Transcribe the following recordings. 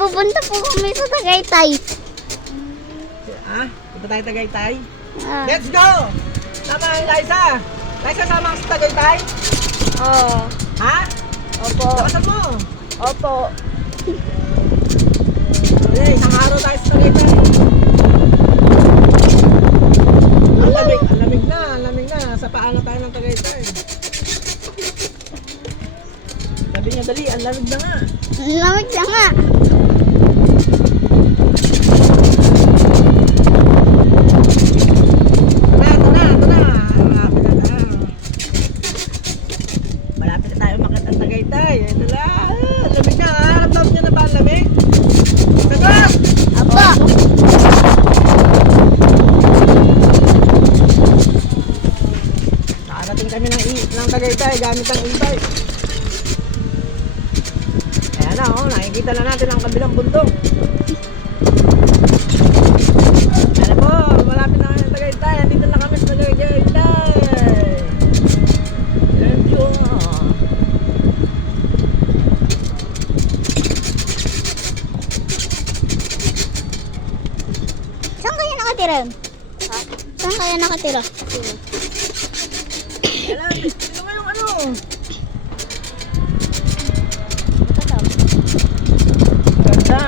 pupunta po kami sa Tagaytay. Ah, punta tayo Tagaytay. Ah. Let's go! Tama yung Liza. Liza, sama ka sa Tagaytay? Oo. Ha? Opo. Lakasan mo. Opo. Okay, isang araw tayo sa Tagaytay. Ang lamig na. Sa paano tayo ng Tagaytay. Sabi niya, dali, ang lamig na nga. Lamig na nga. Ito na. Malapit na tayo makita ang Tagaytay. Ito na. Lamig na. Ramdam niyo na ba ang lamig? Sagot! Apo. Nakarating kami ng Tagaytay gamit ang e-bike. Ayan na, nakikita na natin ang kabilang bundok. Ayan po, malapit na kami ng Tagaytay. Andito na kami sa Tagaytay. Thank you. Saan kayo nakatira yun? Ha? Saan kayo nakatira? Alam, sino nga yung ano? Ganda.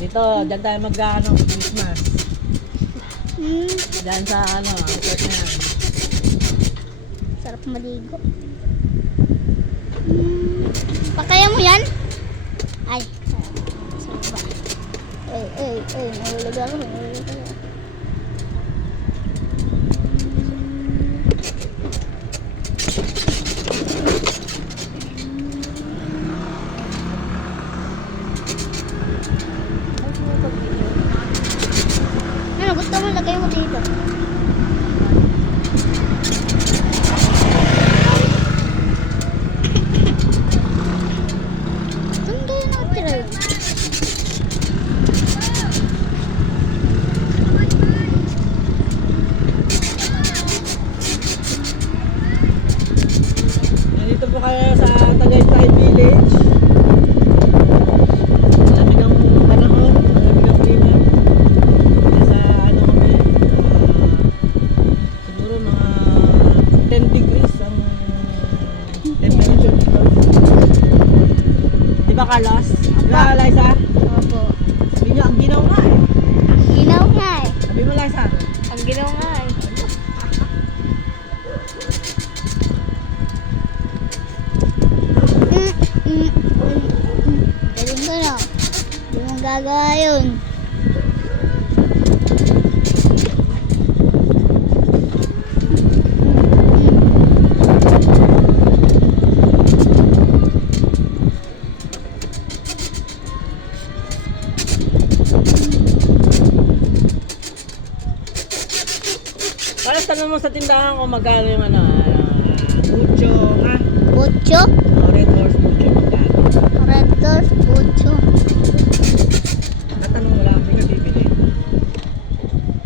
Dito, dyan tayo mag-ano, Christmas. Dyan sa ano, resort na yan. Sarap maligo. Pakaya mo yan? Ay. Sarap ba? Nahulog ako. Ano, gusto mo lagay mo dito? Saan kayo nakatira yun? Nandito po kayo sa Tagaytay Village. Malamig ang panahon, malamig ang klima. Nasa ano kami, siguro mga 10 degrees ang temperature dito. Diba Carlos? Diba Liza? Opo. Sabi niyo, ang ginaw nga eh. Ginaw nga eh. Sabi mo Liza? Ang ginaw nga eh. Galing ko na. Hindi mo gagawa yun. Para tanong mo sa tindahan ko magkano yung ano, mucho, ha? Bocho? Red horse mucho magkano? Red doors, bocho. Natanong mo lang, hindi ka bibili.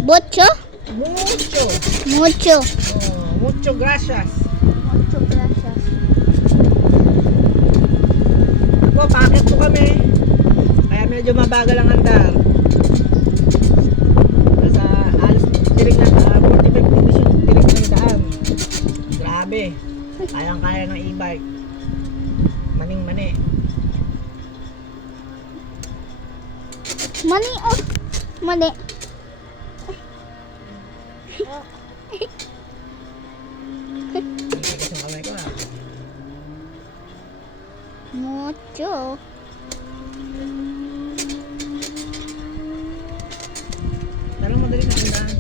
Bocho? Mucho! Mucho. Oh, mucho gracias. Mucho gracias. Po, packet po kami. Kaya medyo mabagal ang andar. Nasa alas tirik na 45 minutes yung tirik ng daan. Grabe. Kayang-kaya ng e-bike. Maning-mani. Mani, oh. Mani. Tigas yung kamay ko ha. Mucho. Parang madali na ang daan.